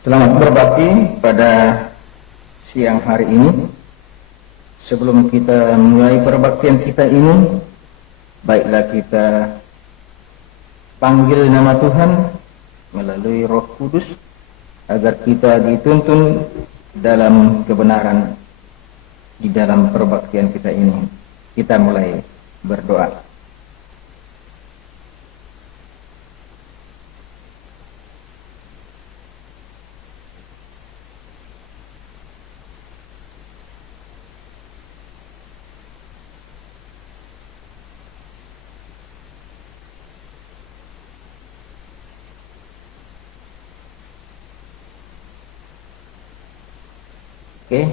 Selamat berbakti pada siang hari ini. Sebelum kita mulai perbaktian kita ini, baiklah kita panggil nama Tuhan melalui Roh Kudus agar kita dituntun dalam kebenaran di dalam perbaktian kita ini. Kita mulai berdoa. Oke,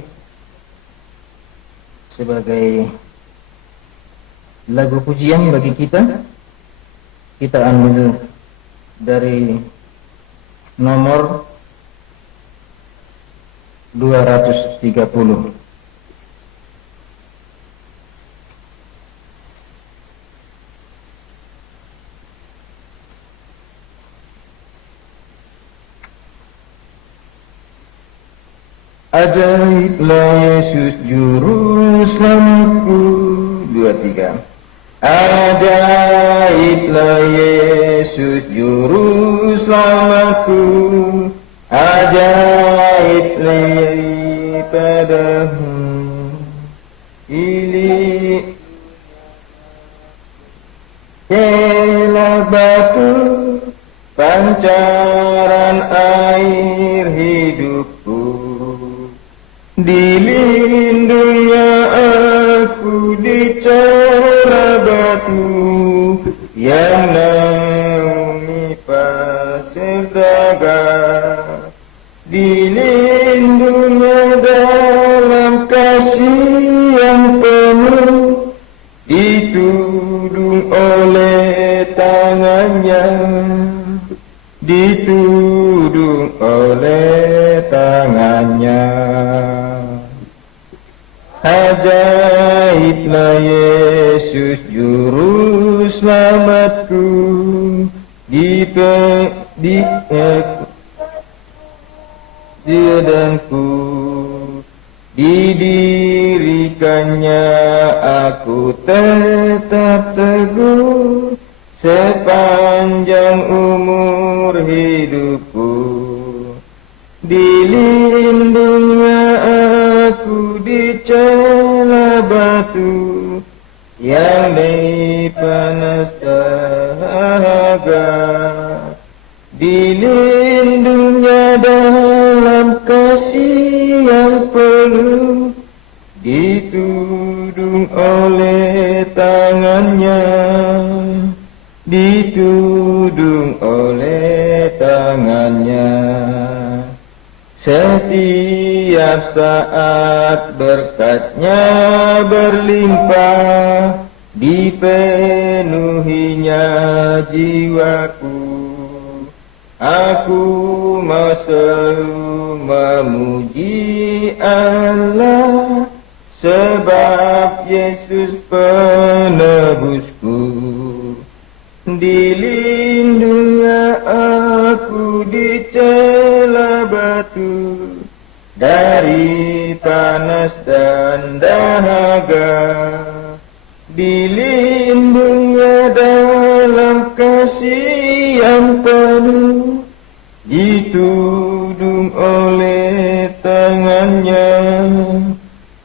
sebagai lagu pujian bagi kita ambil dari nomor 230. Ajaiblah Yesus juru selamatku. 2, 3. Ajaiblah Yesus juru selamatku. Ajaiblah padamu ili ialah batu pancaran air hidupku. Dilindungnya aku di celah batu yang naungi pasir dagang. Dilindungnya dalam kasih yang penuh, ditudung oleh tangannya, ditudung oleh tangannya. Ajaiblah Yesus juru selamatku, diadanku, didirikannya aku tetap teguh sepanjang umur hidupku. Dilindungnya aku di celah batu yang dari panas dahaga. Dilindungnya dalam kasih yang penuh, ditudung oleh tangannya, ditudung oleh tangannya. Setiap saat berkat-Nya berlimpah, dipenuhinya jiwaku. Aku mau selalu memuji Allah, sebab Yesus penebusku. Dilindungnya aku di celah batu dari panas dan dahaga. Dilindungnya dalam kasih yang penuh, ditudung oleh tangannya,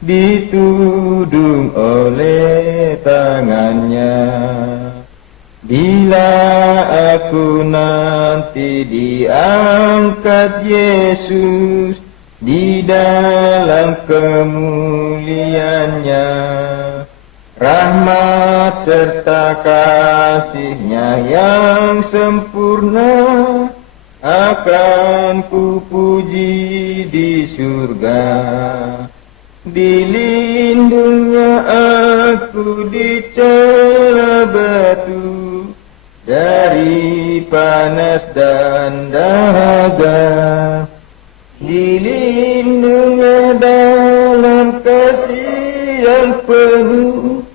ditudung oleh tangannya. Bila aku nanti diangkat Yesus di dalam kemuliaannya, rahmat serta kasih-Nya yang sempurna akan kupuji di surga. Dilindungnya aku di celah batu dari panas dan dahaga. Dilindungnya dalam kasih yang penuh,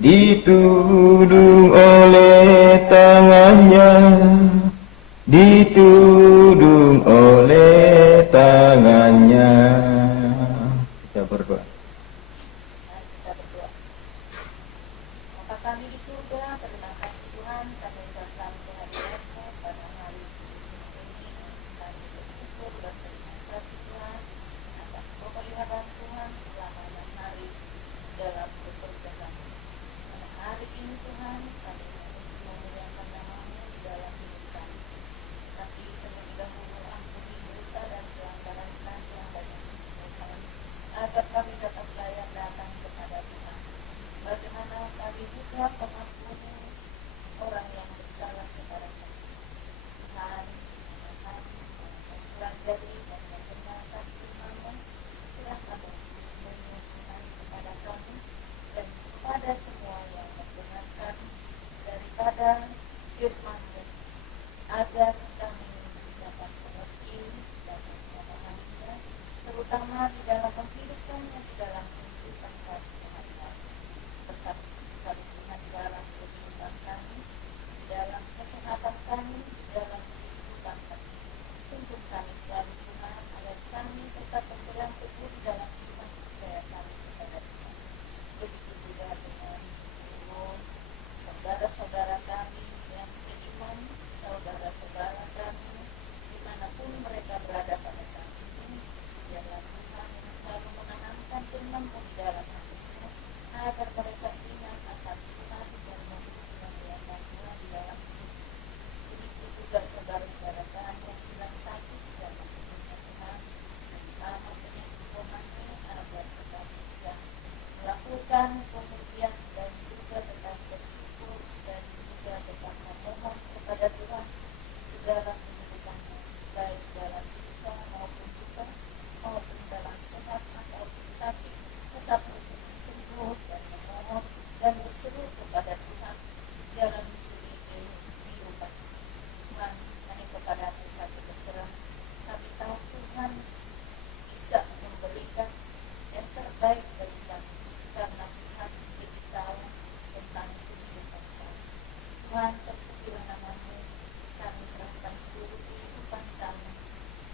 ditudung oleh tangannya, ditudung oleh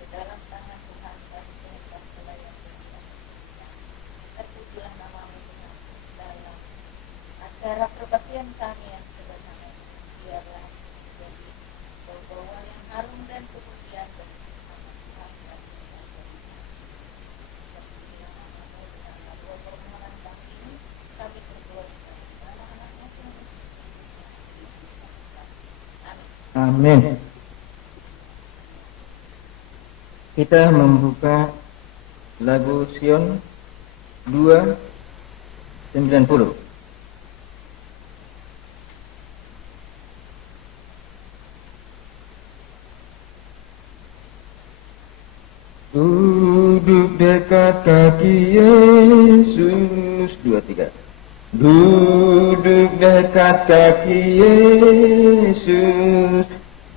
dalam tangan Tuhan kami kehendak melayani Tuhan. Terpujilah nama-Mu Tuhan dalam acara perbaktian kami yang sederhana. Biarlah menjadi bau-bauan yang harum dan kemuliaan bagi nama Tuhan dan terpujilah nama-Mu dengan dua permohonan kami ini kami berdoa dalam anak-anaknya Tuhan Yesus. Amin. Kita membuka lagu Sion 290. Duduk dekat kaki Yesus. 2, 3. Duduk dekat kaki Yesus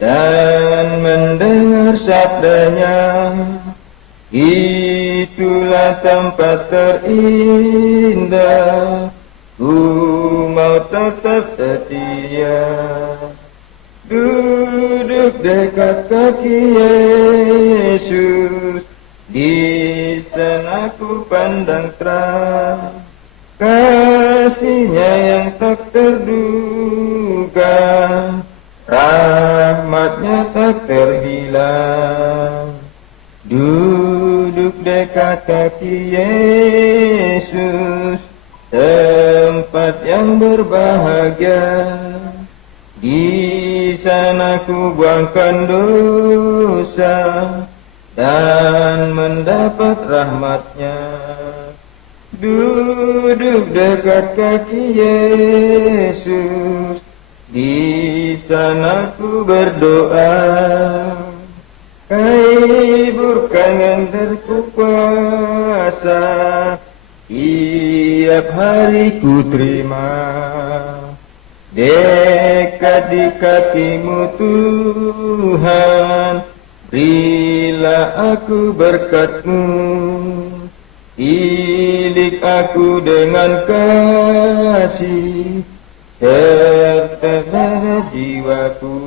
dan mendengar sabdanya, itulah tempat terindah, ku mau tetap setia. Duduk dekat kaki Yesus, di sana ku pandang terang kasih-Nya yang tak terduga, rahmat-Nya tak terhilang. Duduk dekat kaki Yesus, tempat yang berbahagia. Di sana ku buangkan dosa dan mendapat rahmat-Nya. Duduk dekat kaki Yesus, di sana ku berdoa. Hiburkan yang terkuasa, tiap hari ku terima. Dekat di kaki-Mu Tuhan, berilah aku berkat-Mu. Ilik aku dengan kasih, serta jiwaku.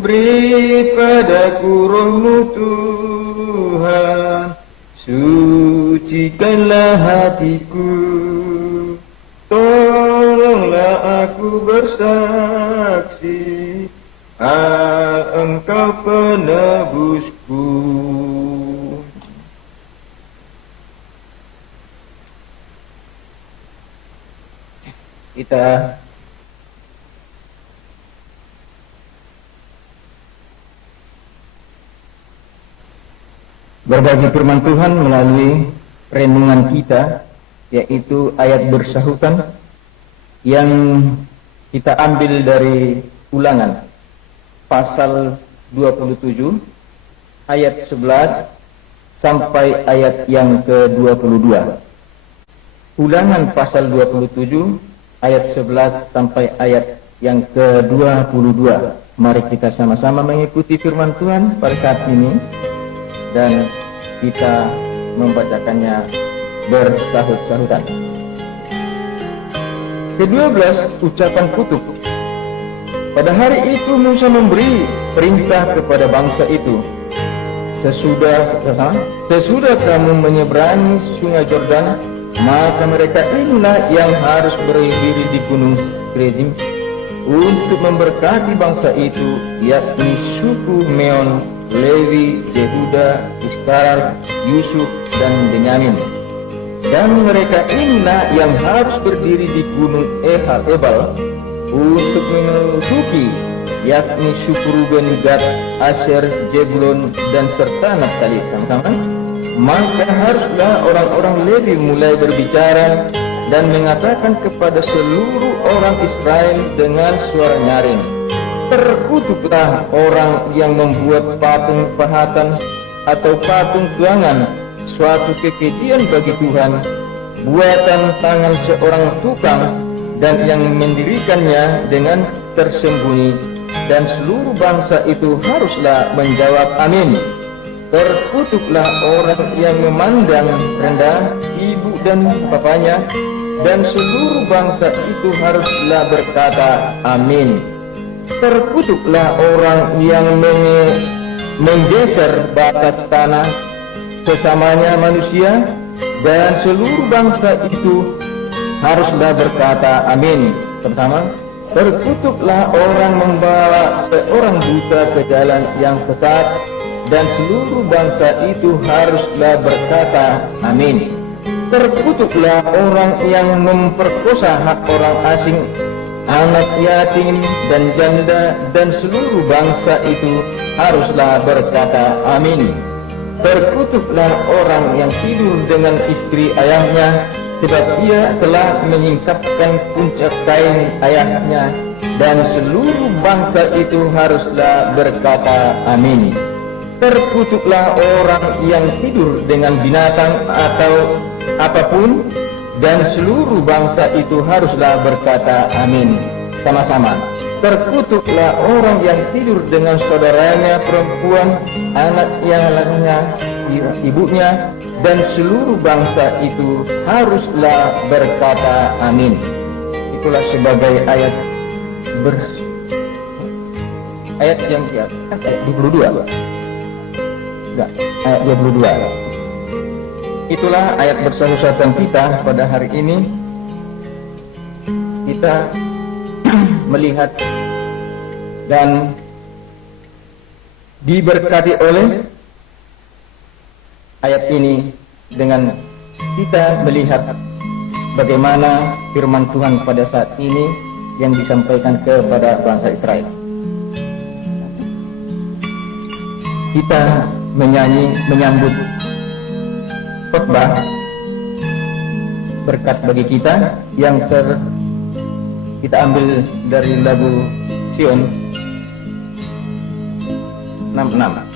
Beri padaku Roh-Mu Tuhan, sucikanlah hatiku. Tolonglah aku bersaksi, Engkau penebusku. Kita berbagi firman Tuhan melalui renungan kita, yaitu ayat bersahutan yang kita ambil dari Ulangan pasal 27 ayat 11 sampai ayat yang ke-22. Ulangan pasal 27 ayat 11 sampai ayat yang ke-22. Mari kita sama-sama mengikuti firman Tuhan pada saat ini dan kita membacakannya bersahut-sahutan. Ke-12, ucapan kutuk. Pada hari itu Musa memberi perintah kepada bangsa itu, sesudah kamu menyeberangi sungai Yordan, maka mereka inilah yang harus berdiri di gunung Gerizim untuk memberkati bangsa itu, yakni suku Meon, Lewi, Yehuda, Iskar, Yusuf, dan Benyamin. Dan mereka inilah yang harus berdiri di gunung Ebal untuk menutupi, yakni suku Ruben, Gad, Asher, Zebulon, dan serta Naftali. Sama-sama. Maka haruslah orang-orang Lewi mulai berbicara dan mengatakan kepada seluruh orang Israel dengan suara nyaring, terkutuklah orang yang membuat patung pahatan atau patung tuangan, suatu kekejian bagi Tuhan, buatan tangan seorang tukang, dan yang mendirikannya dengan tersembunyi. Dan seluruh bangsa itu haruslah menjawab amin. Terkutuklah orang yang memandang rendah ibu dan bapaknya, dan seluruh bangsa itu haruslah berkata amin. Terkutuklah orang yang menggeser batas tanah sesamanya manusia, dan seluruh bangsa itu haruslah berkata amin. Pertama, terkutuklah orang membawa seorang buta ke jalan yang sesat, dan seluruh bangsa itu haruslah berkata amin. Terkutuklah orang yang memperkosa hak orang asing, anak yatim dan janda, dan seluruh bangsa itu haruslah berkata amin. Terkutuklah orang yang tidur dengan istri ayahnya, sebab ia telah menyingkapkan puncak kain ayahnya, dan seluruh bangsa itu haruslah berkata amin. Terkutuklah orang yang tidur dengan binatang atau apapun, dan seluruh bangsa itu haruslah berkata amin. Sama-sama. Terkutuklah orang yang tidur dengan saudaranya perempuan, anak yang lainnya, ibunya, dan seluruh bangsa itu haruslah berkata amin. Itulah sebagai ayat yang ayat 22. Enggak, ayat 22. Itulah ayat bersatu-satuan kita pada hari ini. Kita melihat dan diberkati oleh ayat ini dengan kita melihat bagaimana firman Tuhan pada saat ini yang disampaikan kepada bangsa Israel. Kita menyambut khotbah berkat bagi kita yang kita ambil dari lagu Sion 66.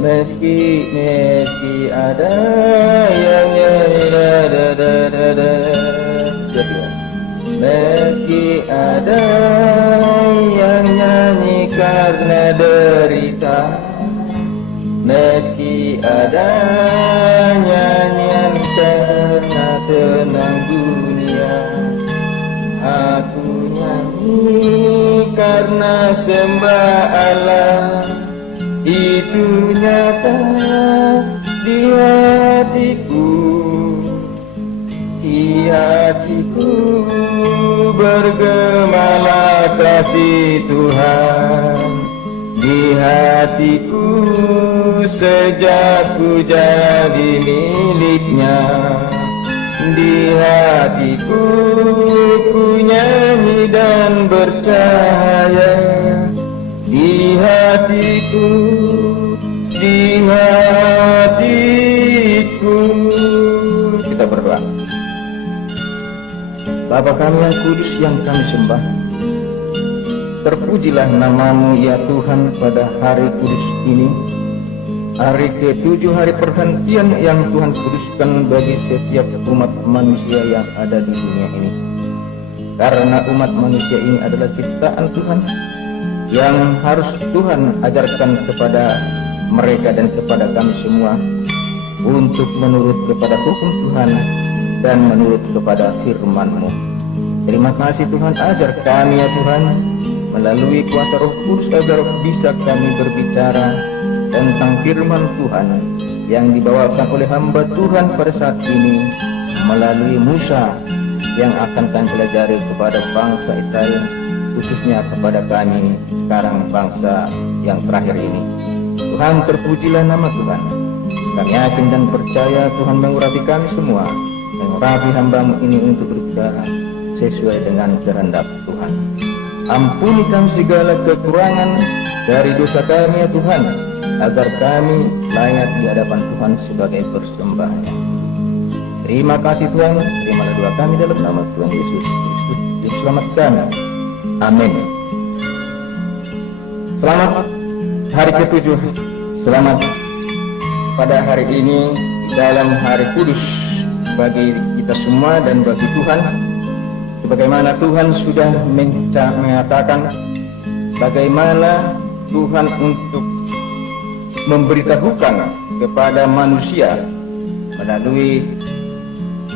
Meski ada yang meski ada yang nyanyi karena derita, meski ada nyanyian karena senang dunia, aku nyanyi karena sembah Allah. Itu nyata di hatiku, bergemalah kasih Tuhan di hatiku sejak ku jadi miliknya. Di hatiku ku nyanyi dan bercahaya, di hatiku, di hatiku. Kita berdoa. Bapa kami yang kudus yang kami sembah, terpujilah namamu ya Tuhan pada hari kudus ini, hari ke-7 hari pergantian yang Tuhan kuduskan bagi setiap umat manusia yang ada di dunia ini. Karena umat manusia ini adalah ciptaan Tuhan yang harus Tuhan ajarkan kepada mereka dan kepada kami semua untuk menurut kepada hukum Tuhan dan menurut kepada firman-Mu. Terima kasih Tuhan, ajar kami ya Tuhan melalui kuasa Roh Kudus agar bisa kami berbicara tentang firman Tuhan yang dibawakan oleh hamba Tuhan pada saat ini melalui Musa yang akan kami pelajari kepada bangsa Israel, khususnya kepada kami sekarang bangsa yang terakhir ini. Tuhan, terpujilah nama Tuhan. Kami yakin dan percaya Tuhan mengurapi kami semua, mengurapi hamba-Mu ini untuk berbicara sesuai dengan kehendak Tuhan. Ampuni kami segala kekurangan dari dosa kami ya Tuhan, agar kami layak di hadapan Tuhan sebagai persembahan. Terima kasih Tuhan, terimalah doa kami dalam nama Tuhan Yesus Kristus, Juru Selamat kami. Amin. Selamat hari ke-7, selamat pada hari ini dalam hari kudus bagi kita semua dan bagi Tuhan. Sebagaimana Tuhan sudah mengatakan bagaimana Tuhan untuk memberitahukan kepada manusia melalui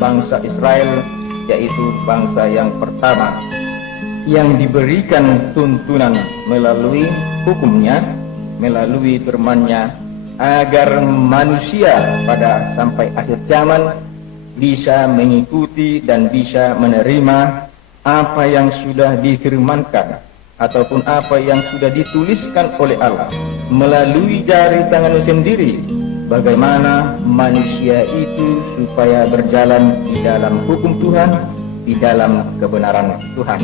bangsa Israel, yaitu bangsa yang pertama yang diberikan tuntunan melalui hukumnya, melalui firman-Nya, agar manusia pada sampai akhir zaman bisa mengikuti dan bisa menerima apa yang sudah difirmankan ataupun apa yang sudah dituliskan oleh Allah melalui jari tangannya sendiri, bagaimana manusia itu supaya berjalan di dalam hukum Tuhan, di dalam kebenaran Tuhan.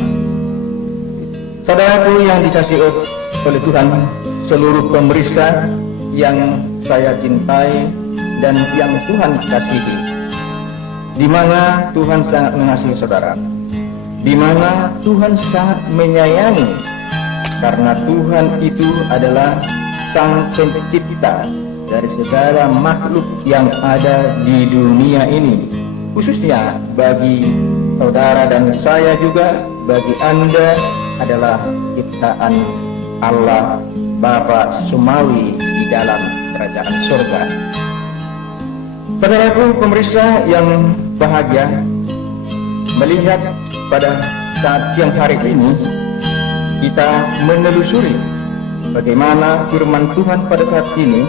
Saudaraku yang dikasihi oleh Tuhan, seluruh pemirsa yang saya cintai dan yang Tuhan kasihi, di mana Tuhan sangat mengasihi saudara, di mana Tuhan sangat menyayangi, karena Tuhan itu adalah Sang Pencipta dari segala makhluk yang ada di dunia ini, khususnya bagi saudara dan saya juga, bagi Anda adalah ciptaan Allah Bapa Semawi di dalam kerajaan surga. Saudaraku pemirsa yang bahagia, melihat pada saat siang hari ini kita menelusuri bagaimana firman Tuhan pada saat ini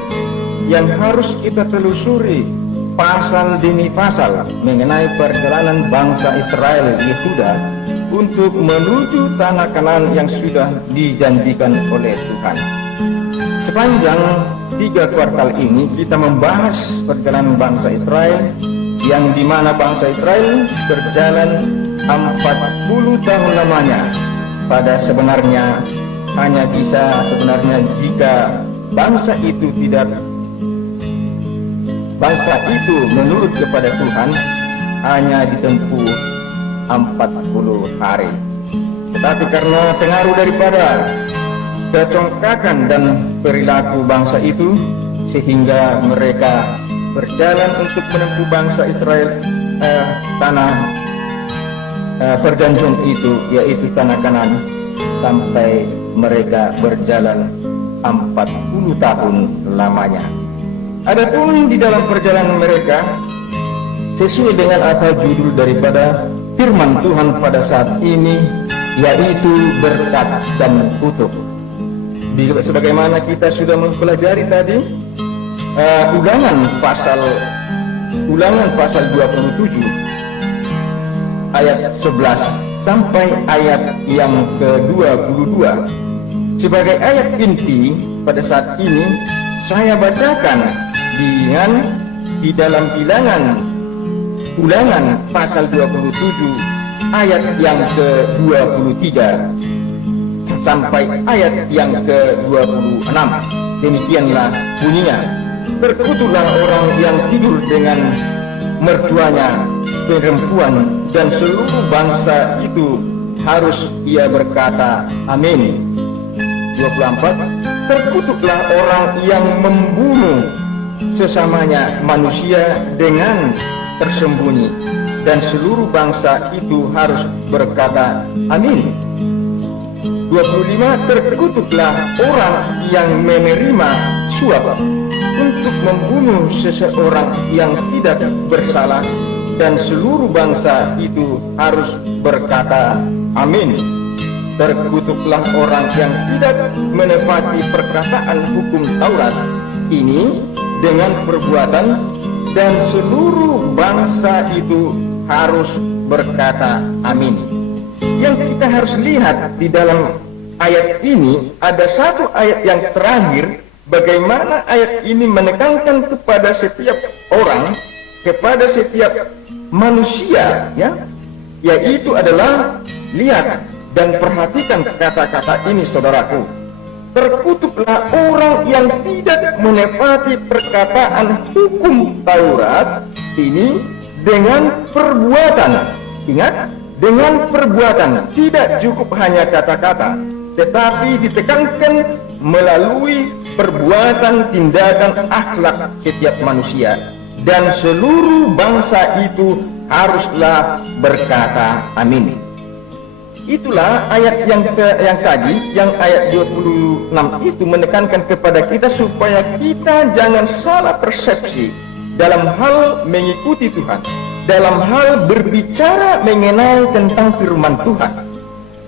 yang harus kita telusuri pasal demi pasal mengenai perjalanan bangsa Israel Yehuda untuk menuju tanah Kanaan yang sudah dijanjikan oleh Tuhan. Sepanjang 3 kuartal ini kita membahas perjalanan bangsa Israel, yang dimana bangsa Israel berjalan 40 tahun lamanya. Pada sebenarnya hanya bisa jika bangsa itu menurut kepada Tuhan hanya ditempuh 40 hari. Tetapi karena pengaruh daripada kecongkakan dan perilaku bangsa itu, sehingga mereka berjalan untuk menempuh bangsa Israel tanah perjanjian itu, yaitu tanah Kanaan, sampai mereka berjalan 40 tahun lamanya. Adapun di dalam perjalanan mereka, sesuai dengan apa judul daripada firman Tuhan pada saat ini, yaitu berkat dan kutuk. Sebagaimana kita sudah mempelajari tadi, Ulangan pasal 27 ayat 11 sampai ayat yang ke-22 sebagai ayat inti pada saat ini saya bacakan di dalam bilangan Ulangan pasal 27 ayat yang ke-23 sampai ayat yang ke-26. Demikianlah bunyinya: terkutuklah orang yang tidur dengan mertuanya perempuan, dan seluruh bangsa itu harus ia berkata amin. 24. Terkutuklah orang yang membunuh sesamanya manusia dengan tersembunyi, dan seluruh bangsa itu harus berkata amin. 25. Terkutuklah orang yang menerima suap untuk membunuh seseorang yang tidak bersalah, dan seluruh bangsa itu harus berkata amin. Terkutuklah orang yang tidak menepati perkataan hukum Taurat ini dengan perbuatan, dan seluruh bangsa itu harus berkata amin. Yang kita harus lihat di dalam ayat ini, ada satu ayat yang terakhir, bagaimana ayat ini menekankan kepada setiap orang, kepada setiap manusia, yaitu adalah, lihat dan perhatikan kata-kata ini saudaraku. Terkutuklah orang yang tidak menepati perkataan hukum Taurat ini dengan perbuatan. Ingat, dengan perbuatan, tidak cukup hanya kata-kata, tetapi ditekankan melalui perbuatan, tindakan, akhlak setiap manusia. Dan seluruh bangsa itu haruslah berkata amin. Itulah ayat yang tadi, yang ayat 26 itu menekankan kepada kita supaya kita jangan salah persepsi dalam hal mengikuti Tuhan, dalam hal berbicara mengenai tentang firman Tuhan.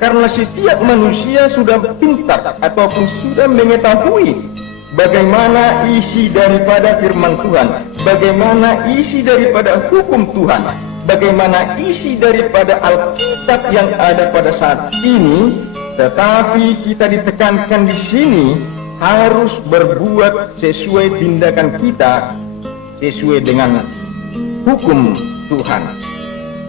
Karena setiap manusia sudah pintar ataupun sudah mengetahui bagaimana isi daripada firman Tuhan, bagaimana isi daripada hukum Tuhan, bagaimana isi daripada Alkitab yang ada pada saat ini. Tetapi kita ditekankan di sini harus berbuat sesuai tindakan kita, sesuai dengan hukum Tuhan.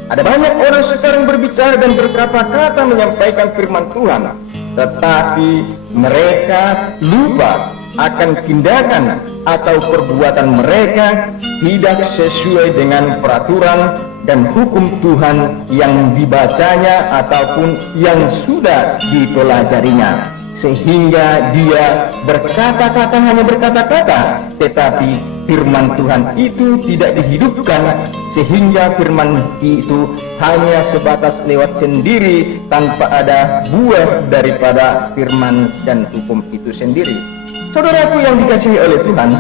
Ada banyak orang sekarang berbicara dan berkata-kata menyampaikan firman Tuhan, tetapi mereka lupa akan tindakan atau perbuatan mereka tidak sesuai dengan peraturan dan hukum Tuhan yang dibacanya ataupun yang sudah dipelajarinya, sehingga dia berkata-kata hanya berkata-kata, tetapi firman Tuhan itu tidak dihidupkan, sehingga firman itu hanya sebatas lewat sendiri tanpa ada buah daripada firman dan hukum itu sendiri. Saudaraku yang dikasihi oleh Tuhan,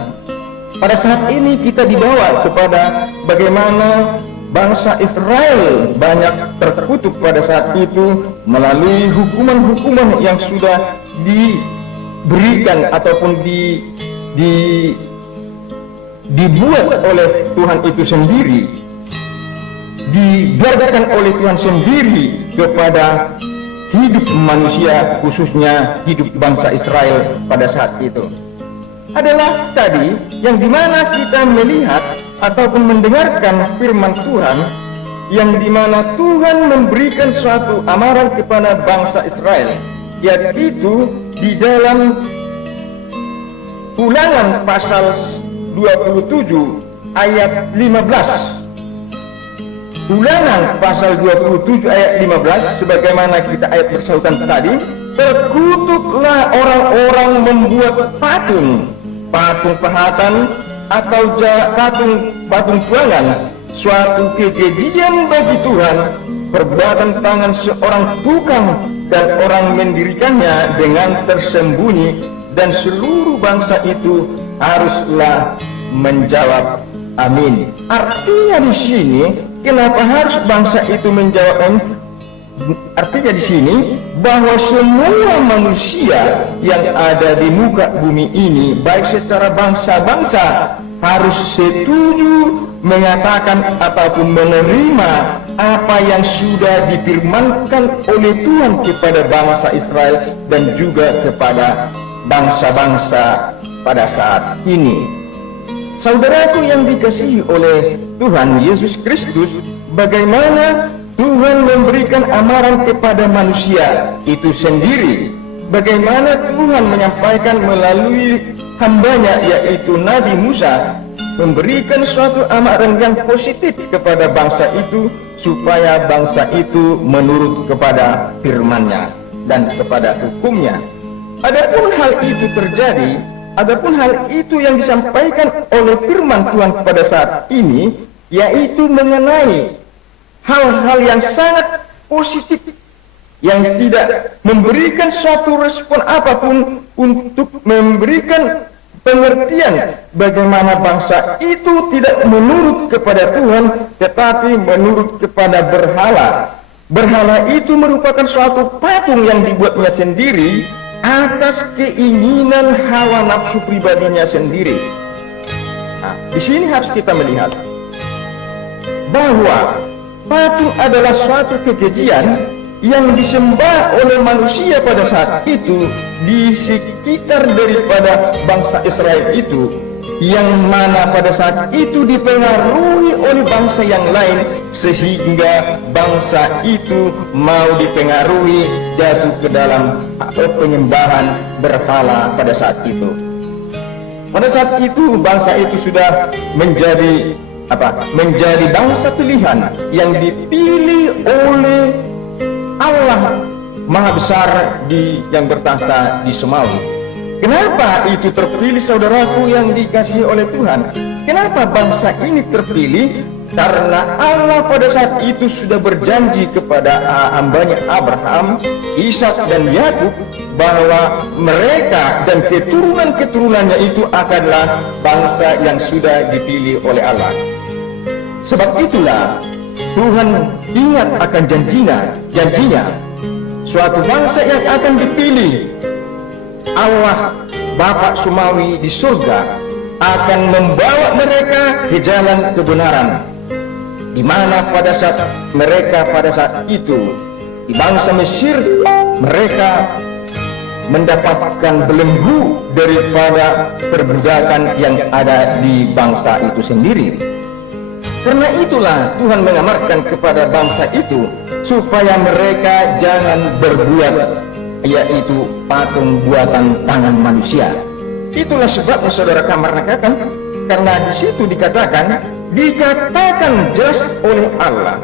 pada saat ini kita dibawa kepada bagaimana bangsa Israel banyak terkutuk pada saat itu melalui hukuman-hukuman yang sudah diberikan ataupun dibuat oleh Tuhan itu sendiri, dibiarkan oleh Tuhan sendiri kepada hidup manusia, khususnya hidup bangsa Israel pada saat itu. Adalah tadi yang dimana kita melihat ataupun mendengarkan firman Tuhan, yang dimana Tuhan memberikan suatu amaran kepada bangsa Israel, yaitu di dalam Ulangan pasal 27 ayat 15. Ulangan pasal 27 ayat 15, sebagaimana kita ayat bersautan tadi, terkutuklah orang-orang membuat patung pahatan atau patung tuangan, suatu kekejian bagi Tuhan, perbuatan tangan seorang tukang dan orang mendirikannya dengan tersembunyi, dan seluruh bangsa itu haruslah menjawab amin. Artinya di sini, kenapa harus bangsa itu menjawab amin? Artinya di sini bahwa semua manusia yang ada di muka bumi ini, baik secara bangsa-bangsa, harus setuju mengatakan ataupun menerima apa yang sudah difirmankan oleh Tuhan kepada bangsa Israel dan juga kepada bangsa-bangsa pada saat ini. Saudaraku yang dikasihi oleh Tuhan Yesus Kristus, bagaimana Tuhan memberikan amaran kepada manusia itu sendiri, bagaimana Tuhan menyampaikan melalui hambanya yaitu Nabi Musa, memberikan suatu amaran yang positif kepada bangsa itu, supaya bangsa itu menurut kepada firman-Nya dan kepada hukumnya. Adapun hal itu terjadi, adapun hal itu yang disampaikan oleh firman Tuhan pada saat ini, yaitu mengenai hal-hal yang sangat positif, yang tidak memberikan suatu respon apapun untuk memberikan pengertian bagaimana bangsa itu tidak menurut kepada Tuhan, tetapi menurut kepada berhala. Berhala itu merupakan suatu patung yang dibuatnya sendiri atas keinginan hawa nafsu pribadinya sendiri. Nah, di sini harus kita melihat bahwa patung adalah suatu kekejian yang disembah oleh manusia pada saat itu di sekitar daripada bangsa Israel itu, yang mana pada saat itu dipengaruhi oleh bangsa yang lain, sehingga bangsa itu mau dipengaruhi jatuh ke dalam penyembahan berhala pada saat itu. Pada saat itu bangsa itu sudah menjadi bangsa pilihan yang dipilih oleh Allah Maha Besar yang bertahta di Semawi. Kenapa itu terpilih, saudaraku yang dikasihi oleh Tuhan? Kenapa bangsa ini terpilih? Karena Allah pada saat itu sudah berjanji kepada hambanya Abraham, Ishak dan Yakub bahwa mereka dan keturunan-keturunannya itu adalah bangsa yang sudah dipilih oleh Allah. Sebab itulah Tuhan ingat akan janjinya, suatu bangsa yang akan dipilih. Allah Bapa Surgawi di surga akan membawa mereka ke jalan kebenaran, di mana pada saat itu di bangsa Mesir mereka mendapatkan belenggu daripada perbudakan yang ada di bangsa itu sendiri. Karena itulah Tuhan mengamarkan kepada bangsa itu supaya mereka jangan berbuat yaitu patung buatan tangan manusia. Itulah sebabnya saudara Kamar katakan, karena di situ dikatakan jelas oleh Allah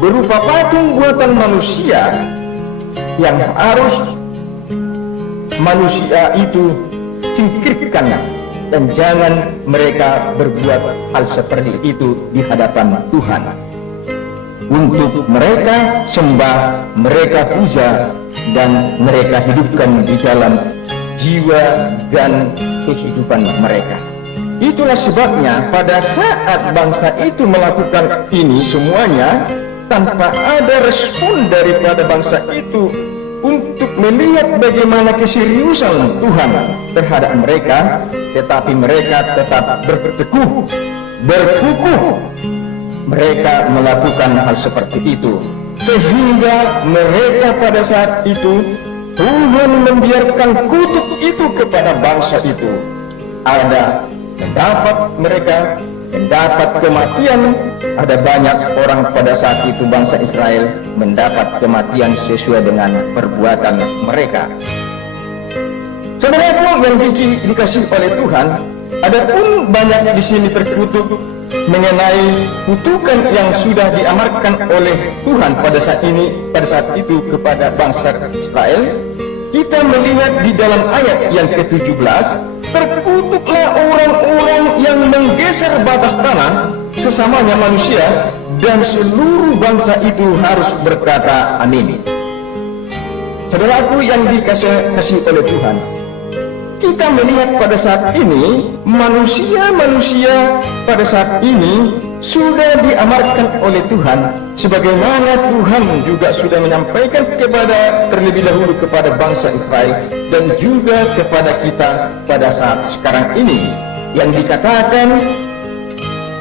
berupa patung buatan manusia yang harus manusia itu singkirkan, dan jangan mereka berbuat hal seperti itu di hadapan Tuhan. Untuk mereka sembah, mereka puja, dan mereka hidupkan di dalam jiwa dan kehidupan mereka. Itulah sebabnya pada saat bangsa itu melakukan ini semuanya tanpa ada respon daripada bangsa itu untuk melihat bagaimana keseriusan Tuhan terhadap mereka, tetapi mereka tetap berkukuh mereka melakukan hal seperti itu, sehingga mereka pada saat itu Tuhan membiarkan kutuk itu kepada bangsa itu. Ada mendapat kematian. Ada banyak orang pada saat itu bangsa Israel mendapat kematian sesuai dengan perbuatan mereka. Saudaraku yang dikasih oleh Tuhan, adapun banyak di sini terkutuk mengenai kutukan yang sudah diamarkan oleh Tuhan pada saat itu kepada bangsa Israel. Kita melihat di dalam ayat yang ke-17, terkutuklah orang-orang yang menggeser batas tanah sesamanya manusia, dan seluruh bangsa itu harus berkata amin. Saudaraku yang dikasih oleh Tuhan, kita melihat pada saat ini manusia pada saat ini sudah diamarkan oleh Tuhan, sebagaimana Tuhan juga sudah menyampaikan terlebih dahulu kepada bangsa Israel dan juga kepada kita pada saat sekarang ini. Yang dikatakan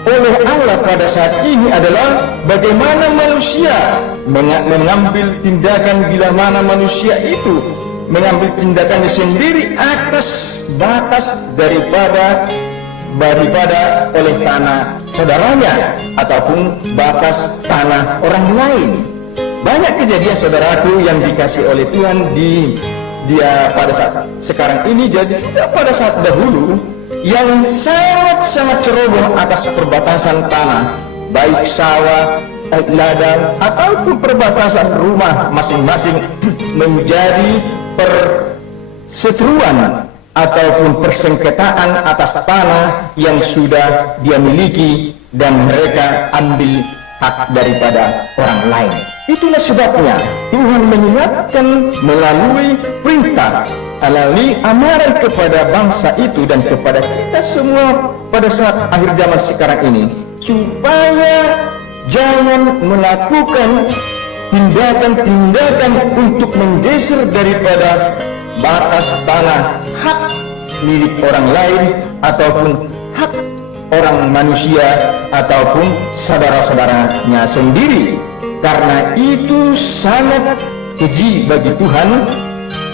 oleh Allah pada saat ini adalah bagaimana manusia mengambil tindakan bila mana manusia itu mengambil tindakannya sendiri atas batas daripada oleh tanah saudaranya ataupun batas tanah orang lain. Banyak kejadian saudaraku yang dikasih oleh Tuhan dia pada saat sekarang ini, jadi tidak pada saat dahulu, yang sangat ceroboh atas perbatasan tanah, baik sawah, ladang ataupun perbatasan rumah masing-masing menjadi perseteruan ataupun persengketaan atas tanah yang sudah dia miliki dan mereka ambil hak daripada orang lain. Itulah sebabnya Tuhan mengingatkan melalui perintah, melalui amaran kepada bangsa itu dan kepada kita semua pada saat akhir zaman sekarang ini, supaya jangan melakukan tindakan-tindakan untuk menggeser daripada batas tanah hak milik orang lain ataupun hak orang manusia ataupun saudara-saudaranya sendiri. Karena itu sangat keji bagi Tuhan.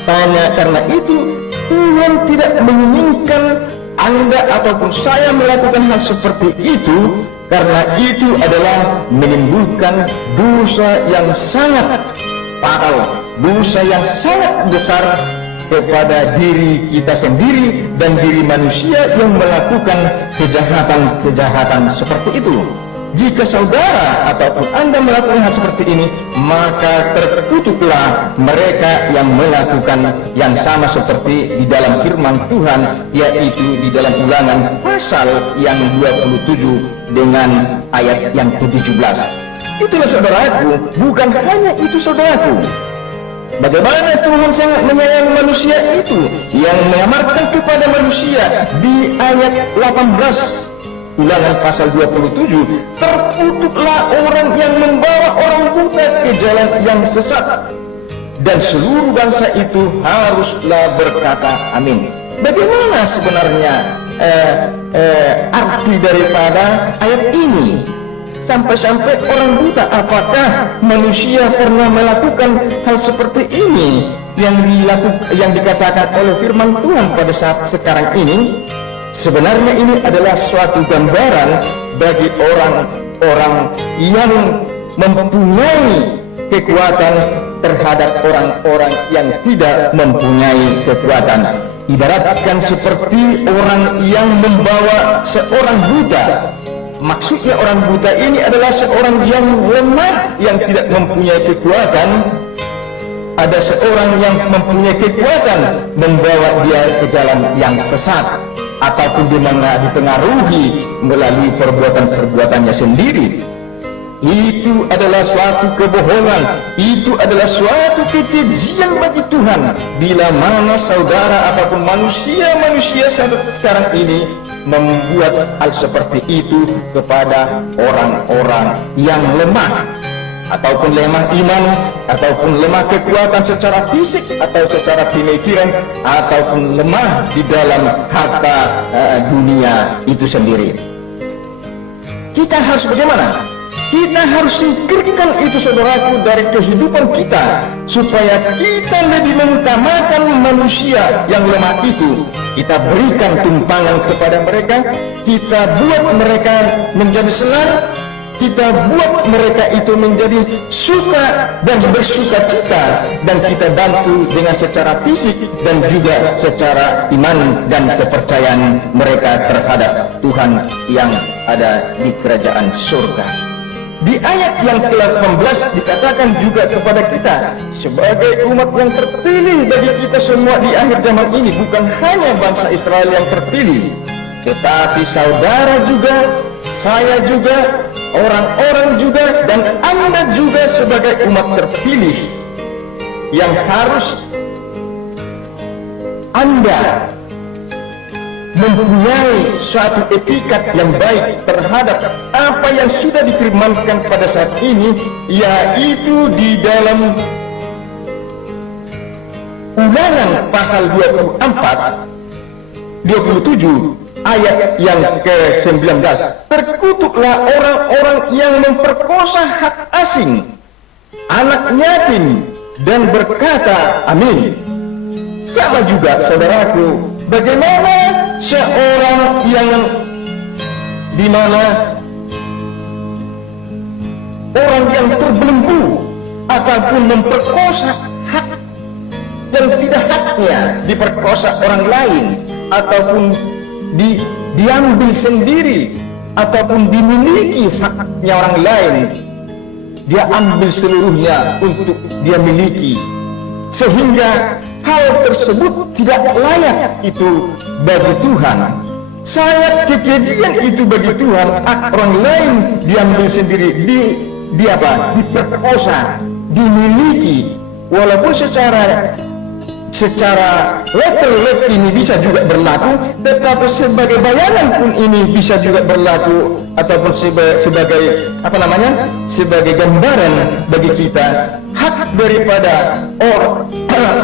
Karena itu Tuhan tidak menginginkan Anda ataupun saya melakukan hal seperti itu, karena itu adalah menimbulkan dosa yang sangat fatal, dosa yang sangat besar kepada diri kita sendiri dan diri manusia yang melakukan kejahatan-kejahatan seperti itu. jika saudara ataupun Anda melakukan hal seperti ini, maka terkutuklah mereka yang melakukan yang sama seperti di dalam firman Tuhan, yaitu di dalam Ulangan pasal yang 27 dengan ayat yang ke-17. Itulah saudaraku, bukan hanya itu saudaraku. Bagaimana Tuhan sangat menyayangi manusia itu, yang mengamarkan kepada manusia di ayat 18 Ulangan pasal 27, terkutuklah orang yang membawa orang buta ke jalan yang sesat, dan seluruh bangsa itu haruslah berkata amin. Bagaimana sebenarnya arti daripada ayat ini? Sampai-sampai orang buta, apakah manusia pernah melakukan hal seperti ini yang dikatakan oleh firman Tuhan pada saat sekarang ini? Sebenarnya ini adalah suatu gambaran bagi orang-orang yang mempunyai kekuatan terhadap orang-orang yang tidak mempunyai kekuatan. Ibaratkan seperti orang yang membawa seorang buta. Maksudnya orang buta ini adalah seorang yang lemah, yang tidak mempunyai kekuatan. Ada seorang yang mempunyai kekuatan membawa dia ke jalan yang sesat, ataupun dipengaruhi melalui perbuatan-perbuatannya sendiri. Itu adalah suatu kebohongan, itu adalah suatu kekejian bagi Tuhan bila mana saudara ataupun manusia sekarang ini membuat hal seperti itu kepada orang-orang yang lemah, ataupun lemah iman, ataupun lemah kekuatan secara fisik atau secara pemikiran, ataupun lemah di dalam harta dunia itu sendiri. Kita harus bagaimana? Kita harus singkirkan itu saudaraku dari kehidupan kita, supaya kita lebih mengutamakan manusia yang lemah itu. Kita berikan tumpangan kepada mereka, kita buat mereka menjadi senang, kita buat mereka itu menjadi suka dan bersuka cita, dan kita bantu dengan secara fisik dan juga secara iman dan kepercayaan mereka terhadap Tuhan yang ada di kerajaan surga. Di ayat yang ke-18 dikatakan juga kepada kita sebagai umat yang terpilih bagi kita semua di akhir zaman ini, bukan hanya bangsa Israel yang terpilih, tetapi saudara juga, saya juga, orang-orang juga, dan Anda juga sebagai umat terpilih yang harus Anda mempunyai suatu etikat yang baik terhadap apa yang sudah difirmankan pada saat ini, yaitu di dalam Ulangan pasal 27 ayat yang ke-19. Terkutuklah orang-orang yang memperkosa hak asing, anak yatim, dan berkata amin. Sama juga saudaraku, bagaimana seorang yang dimana orang yang terbelenggu ataupun memperkosa hak yang tidak haknya diperkosa orang lain, ataupun diambil sendiri, ataupun dimiliki haknya orang lain, dia ambil seluruhnya untuk dia miliki, sehingga hal tersebut tidak layak itu bagi Tuhan. Sangat kekejian itu bagi Tuhan. Orang lain diambil sendiri, diperkosa, dimiliki, walaupun secara letter ini bisa juga berlaku, tetapi sebagai bayangan pun ini bisa juga berlaku, ataupun sebagai sebagai gambaran bagi kita. Hak daripada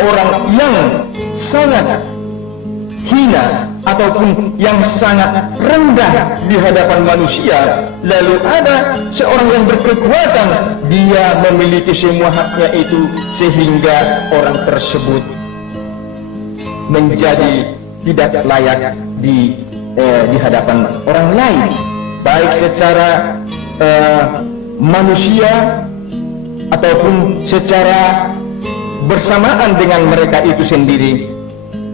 orang yang sangat hina ataupun yang sangat rendah di hadapan manusia, lalu ada seorang yang berkekuatan, dia memiliki semua haknya itu, sehingga orang tersebut menjadi tidak layak di hadapan orang lain, baik secara manusia ataupun secara bersamaan dengan mereka itu sendiri.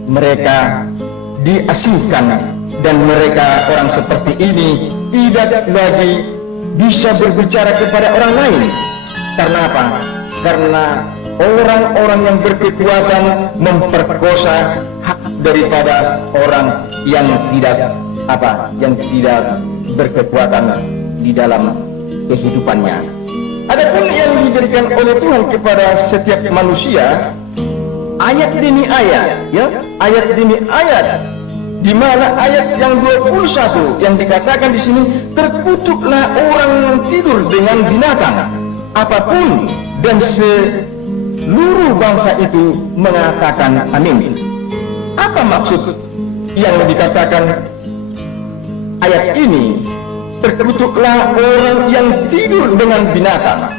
Mereka diasingkan, dan mereka orang seperti ini tidak lagi bisa berbicara kepada orang lain. Karena apa? Karena orang-orang yang berkekuatan memperkosa hak daripada orang yang tidak berkekuatan di dalam kehidupannya. Adapun yang diberikan oleh Tuhan kepada setiap manusia, ayat demi ayat, ayat demi ayat, di mana ayat yang 21 yang dikatakan di sini, terkutuklah orang yang tidur dengan binatang apapun, dan seluruh bangsa itu mengatakan amin. Apa maksud yang dikatakan ayat ini? Terkutuklah orang yang tidur dengan binatang.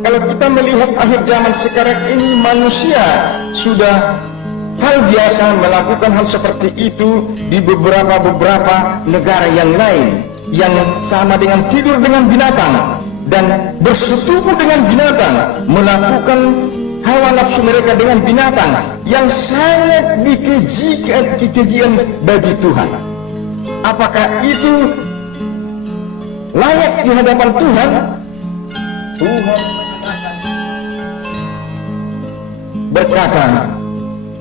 Kalau kita melihat akhir zaman sekarang ini, manusia sudah hal biasa melakukan hal seperti itu di beberapa negara yang lain, yang sama dengan tidur dengan binatang dan bersetubuh dengan binatang, melakukan hawa nafsu mereka dengan binatang yang sangat kekejian bagi Tuhan. Apakah itu layak di hadapan Tuhan? Tuhan berkata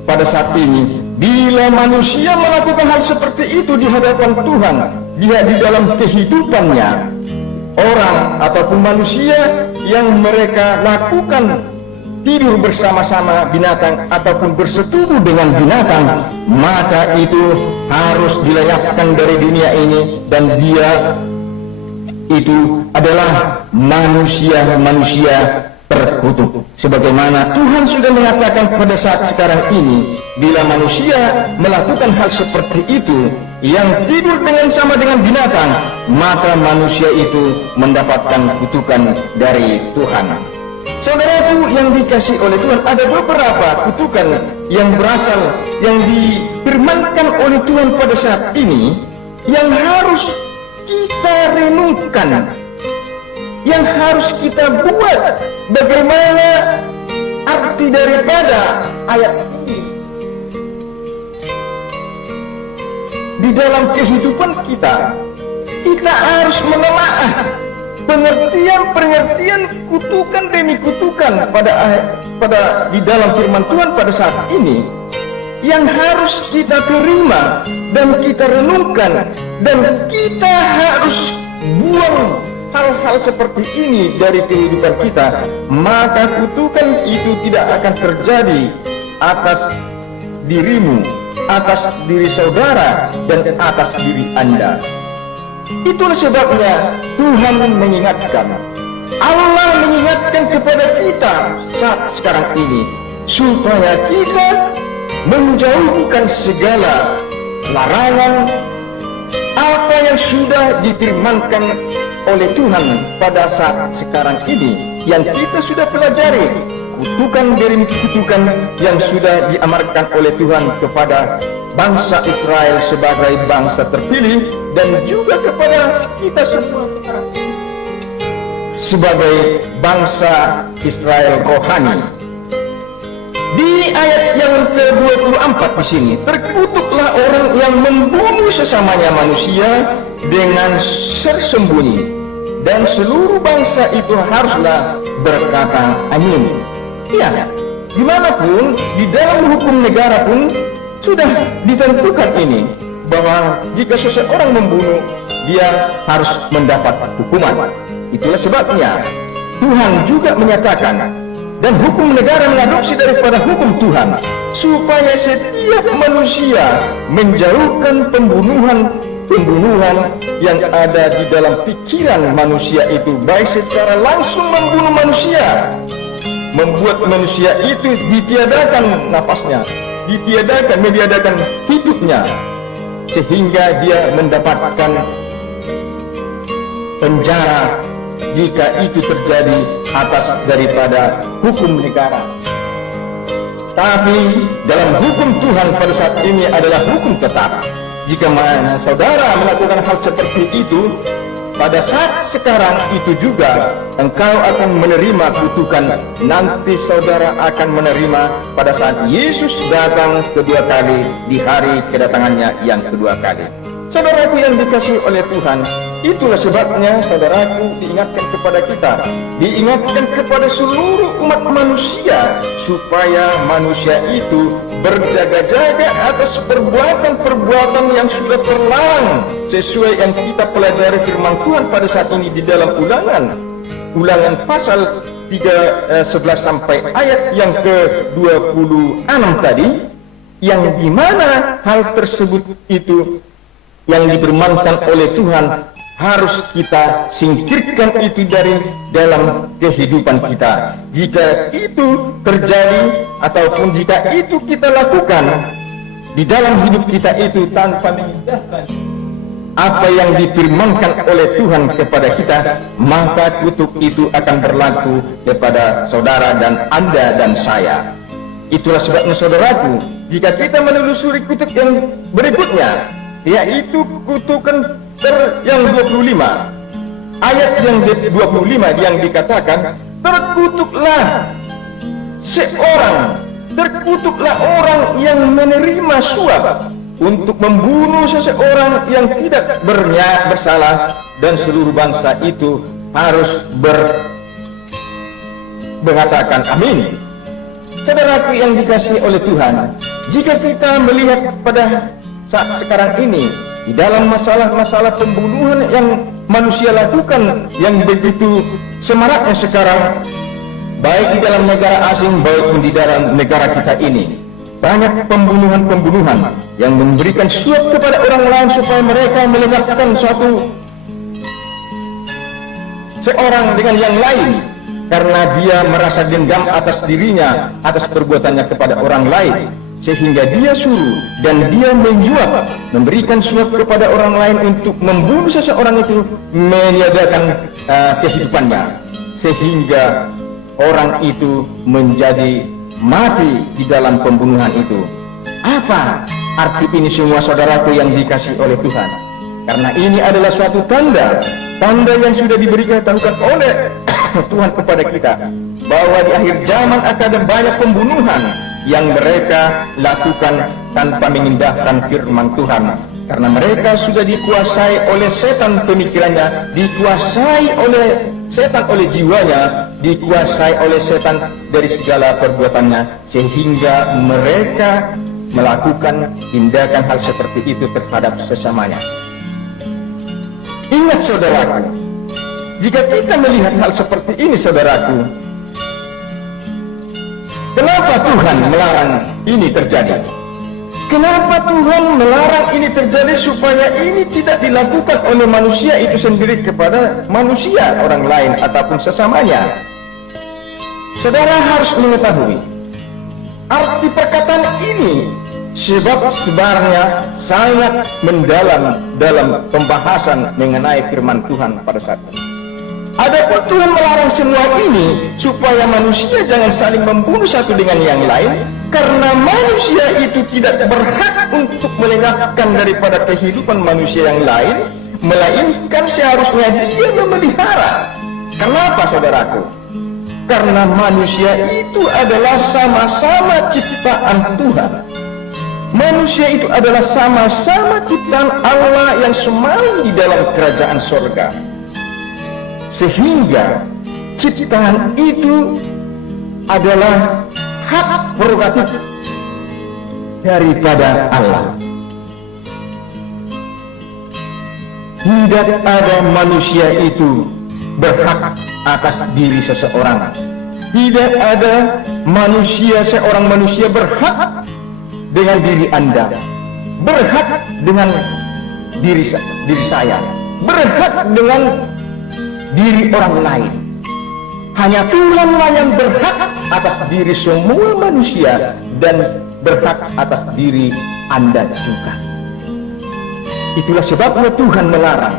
pada saat ini, bila manusia melakukan hal seperti itu di hadapan Tuhan, dia di dalam kehidupannya, orang ataupun manusia yang mereka lakukan tidur bersama-sama binatang ataupun bersetubuh dengan binatang, maka itu harus dilenyapkan dari dunia ini, dan dia itu adalah manusia terkutuk. Sebagaimana Tuhan sudah mengatakan pada saat sekarang ini, bila manusia melakukan hal seperti itu, yang tidur sama dengan binatang, maka manusia itu mendapatkan kutukan dari Tuhan. Saudaraku yang dikasihi oleh Tuhan, ada beberapa kutukan yang difirmankan oleh Tuhan pada saat ini, yang harus kita renungkan, yang harus kita buat bagaimana arti daripada ayat ini di dalam kehidupan kita. Kita harus menelaah pengertian kutukan demi kutukan pada di dalam firman Tuhan pada saat ini, yang harus kita terima dan kita renungkan, dan kita harus buang hal-hal seperti ini dari kehidupan kita. Maka kutukan itu tidak akan terjadi atas dirimu, atas diri saudara, dan atas diri Anda. Itulah sebabnya Tuhan mengingatkan, Allah mengingatkan kepada kita saat sekarang ini, supaya kita menjauhkan segala larangan apa yang sudah difirmankan oleh Tuhan pada saat sekarang ini, yang kita sudah pelajari kutukan demi kutukan yang sudah diamarkan oleh Tuhan kepada bangsa Israel sebagai bangsa terpilih, dan juga kepada kita semua sekarang sebagai bangsa Israel rohani. Di ayat yang ke-24 di sini, terkutuklah orang yang membunuh sesamanya manusia dengan tersembunyi, dan seluruh bangsa itu haruslah berkata amin. Ya, dimanapun di dalam hukum negara pun sudah ditentukan ini, bahwa jika seseorang membunuh, dia harus mendapat hukuman. Itulah sebabnya Tuhan juga menyatakan, dan hukum negara mengadopsi daripada hukum Tuhan, supaya setiap manusia menjauhkan pembunuhan yang ada di dalam pikiran manusia itu, baik secara langsung membunuh manusia, membuat manusia itu ditiadakan nafasnya, meniadakan hidupnya, sehingga dia mendapatkan penjara jika itu terjadi atas daripada hukum negara. Tapi dalam hukum Tuhan pada saat ini adalah hukum tetap. Jika mana saudara melakukan hal seperti itu, pada saat sekarang itu juga engkau akan menerima kutukan. Nanti saudara akan menerima pada saat Yesus datang kedua kali, di hari kedatangannya yang kedua kali. Saudaraku yang dikasihi oleh Tuhan, Itulah sebabnya saudaraku diingatkan kepada kita, diingatkan kepada seluruh umat manusia, supaya manusia itu berjaga-jaga atas perbuatan-perbuatan yang sudah terlarang, sesuai yang kita pelajari firman Tuhan pada saat ini di dalam Ulangan pasal 11 sampai ayat yang ke-26 tadi, yang dimana hal tersebut itu yang difirmankan oleh Tuhan harus kita singkirkan itu dari dalam kehidupan kita. Jika itu terjadi ataupun jika itu kita lakukan di dalam hidup kita itu tanpa mengindahkan apa yang difirmankan oleh Tuhan kepada kita, maka kutuk itu akan berlaku kepada saudara dan Anda dan saya. Itulah sebabnya saudaraku, jika kita menelusuri kutuk yang berikutnya, yaitu kutukan yang 25, ayat yang 25 yang dikatakan, terkutuklah orang yang menerima suap untuk membunuh seseorang yang tidak bersalah, dan seluruh bangsa itu harus mengatakan amin. Saudaraku yang dikasihi oleh Tuhan, jika kita melihat pada saat sekarang ini, di dalam masalah-masalah pembunuhan yang manusia lakukan yang begitu semaraknya sekarang, baik di dalam negara asing maupun di dalam negara kita ini, banyak pembunuhan-pembunuhan yang memberikan suap kepada orang lain supaya mereka melenyapkan seorang dengan yang lain, karena dia merasa dendam atas dirinya, atas perbuatannya kepada orang lain, sehingga dia suruh dan dia menjual, memberikan suap kepada orang lain untuk membunuh seseorang itu, meniadakan kehidupannya, sehingga orang itu menjadi mati di dalam pembunuhan itu. Apa arti ini semua saudaraku yang dikasihi oleh Tuhan? Karena ini adalah suatu tanda yang sudah diberitahukan oleh Tuhan kepada kita, bahwa di akhir zaman akan ada banyak pembunuhan yang mereka lakukan tanpa mengindahkan firman Tuhan, karena mereka sudah dikuasai oleh setan pemikirannya, dikuasai oleh setan oleh jiwanya, dikuasai oleh setan dari segala perbuatannya, sehingga mereka melakukan tindakan hal seperti itu terhadap sesamanya. Ingat saudaraku, jika kita melihat hal seperti ini saudaraku, kenapa Tuhan melarang ini terjadi? Kenapa Tuhan melarang ini terjadi? Supaya ini tidak dilakukan oleh manusia itu sendiri kepada manusia orang lain ataupun sesamanya. Saudara harus mengetahui arti perkataan ini, sebab sebenarnya sangat mendalam dalam pembahasan mengenai firman Tuhan pada saat ini. Adapun Tuhan melarang semua ini supaya manusia jangan saling membunuh satu dengan yang lain, karena manusia itu tidak berhak untuk melenyapkan daripada kehidupan manusia yang lain, melainkan seharusnya dia memelihara. Kenapa saudaraku? Karena manusia itu adalah sama-sama ciptaan Tuhan. Manusia itu adalah sama-sama ciptaan Allah yang semalam di dalam kerajaan surga. Sehingga ciptaan itu adalah hak prerogatif daripada Allah. Tidak ada manusia itu berhak atas diri seseorang. Tidak ada seorang manusia berhak dengan diri Anda, berhak dengan diri saya, berhak dengan diri orang lain. Hanya Tuhanlah yang berhak atas diri semua manusia dan berhak atas diri Anda juga. Itulah sebabnya Tuhan melarang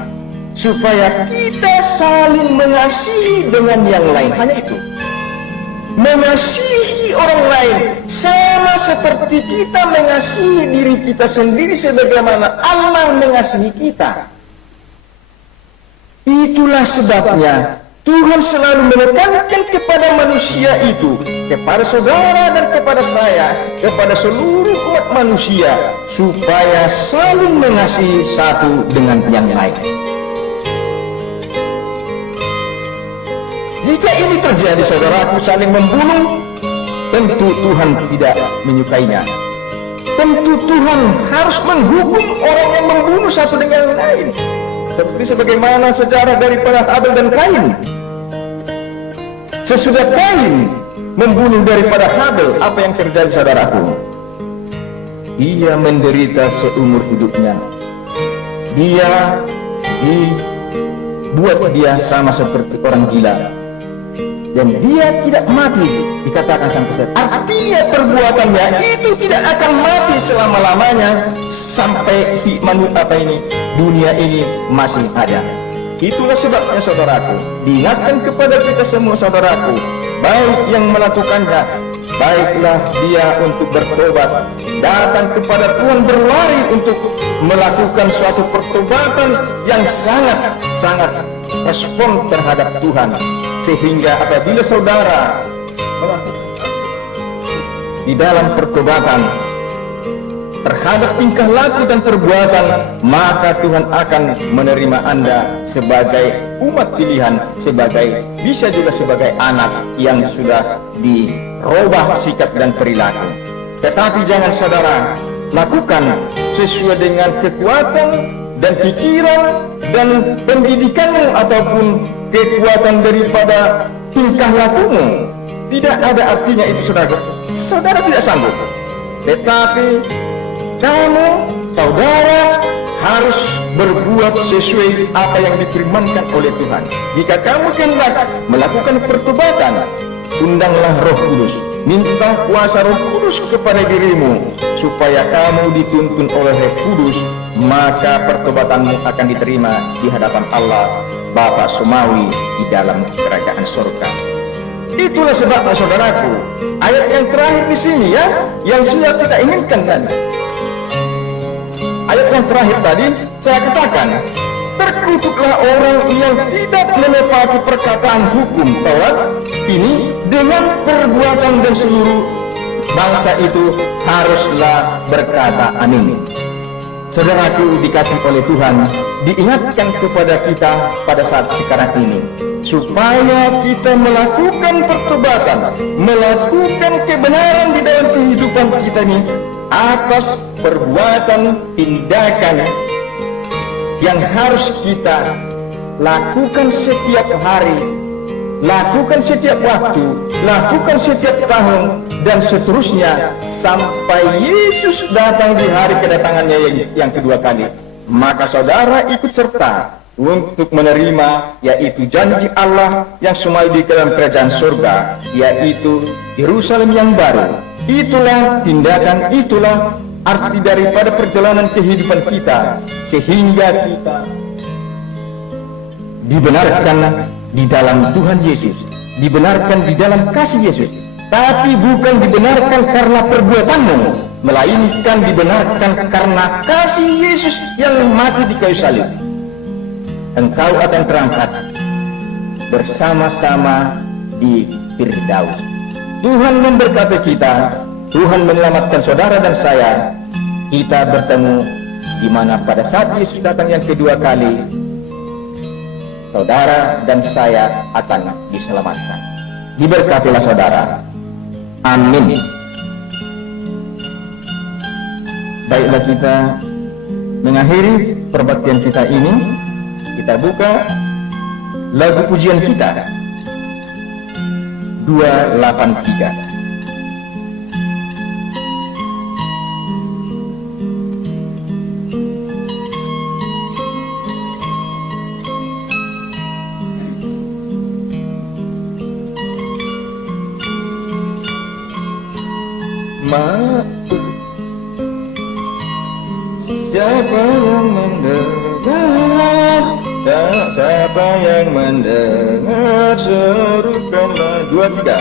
supaya kita saling mengasihi dengan yang lain. Hanya itu. Mengasihi orang lain sama seperti kita mengasihi diri kita sendiri, sebagaimana Allah mengasihi kita. Itulah sebabnya Tuhan selalu menekankan kepada manusia itu, kepada saudara dan kepada saya, kepada seluruh umat manusia, supaya saling mengasihi satu dengan yang lain. Jika ini terjadi, saudaraku, saling membunuh, tentu Tuhan tidak menyukainya. Tentu Tuhan harus menghukum orang yang membunuh satu dengan yang lain. Seperti sebagaimana sejarah daripada Habel dan Kain. Sesudah Kain membunuh daripada Habel, apa yang terjadi, saudaraku? Dia menderita seumur hidupnya. Dia dibuat dia sama seperti orang gila. Dan dia tidak mati, dikatakan sang peserta. Artinya perbuatannya itu tidak akan mati selama-lamanya sampai dunia ini masih ada. Itulah sebabnya, saudaraku, diingatkan kepada kita semua, saudaraku, baik yang melakukannya, baiklah dia untuk bertobat, datang kepada Tuhan, berlari untuk melakukan suatu pertobatan yang sangat respon terhadap Tuhan. Sehingga apabila saudara di dalam pertobatan terhadap tingkah laku dan perbuatan, maka Tuhan akan menerima Anda sebagai umat pilihan, bisa juga sebagai anak yang sudah dirubah sikap dan perilaku. Tetapi jangan saudara lakukan sesuai dengan kekuatan dan pikiran dan pendidikanmu ataupun kekuatan daripada tingkah lakumu. Tidak ada artinya itu, saudara. Saudara tidak sanggup. Tetapi kamu, saudara, harus berbuat sesuai apa yang difirmankan oleh Tuhan. Jika kamu hendak melakukan pertobatan, undanglah Roh Kudus. Minta kuasa Roh Kudus kepada dirimu supaya kamu dituntun oleh Roh Kudus, maka pertobatanmu akan diterima di hadapan Allah Bapa Semawi di dalam kerajaan surga. Itulah sebabnya, saudaraku, ayat yang terakhir di sini yang sudah kita inginkan tadi. Ayat yang terakhir tadi saya katakan, terkutuklah orang yang tidak menepati perkataan hukum Taurat ini dengan perbuatan, dan seluruh bangsa itu haruslah berkata amin. Saudaraku dikasih oleh Tuhan, diingatkan kepada kita pada saat sekarang ini, supaya kita melakukan pertobatan, melakukan kebenaran di dalam kehidupan kita ini atas perbuatan, tindakan yang harus kita lakukan setiap hari, lakukan setiap waktu, lakukan setiap tahun, dan seterusnya sampai Yesus datang di hari kedatangannya yang kedua kali. Maka saudara ikut serta untuk menerima yaitu janji Allah yang semai di dalam kerajaan surga, yaitu Yerusalem yang baru. Itulah tindakan, itulah arti daripada perjalanan kehidupan kita, sehingga kita dibenarkan di dalam Tuhan Yesus, dibenarkan di dalam kasih Yesus, tapi bukan dibenarkan karena perbuatanmu, melainkan dibenarkan karena kasih Yesus yang mati di kayu salib. Engkau akan terangkat bersama-sama di Firdaus. Tuhan memberkati kita, Tuhan menyelamatkan saudara dan saya. Kita bertemu di mana pada saat Yesus datang yang kedua kali, saudara dan saya akan diselamatkan. Diberkatilah saudara. Amin. Baiklah, kita mengakhiri perbaktian kita ini. Kita buka lagu pujian kita 283. Siapa yang mendengar, siapa yang mendengar, serukanlah. 2, 3.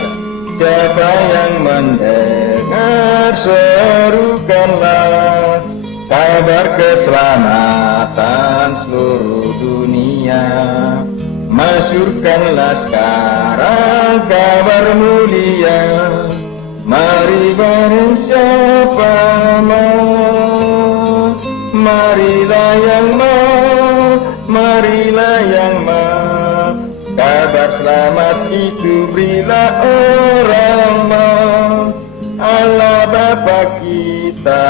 Siapa yang mendengar, serukanlah kabar keselamatan seluruh dunia. Masyurkanlah sekarang kabar mulia. Mari bareng siapa mau, marilah yang mau, marilah yang mau. Kabar selamat Allah Bapa kita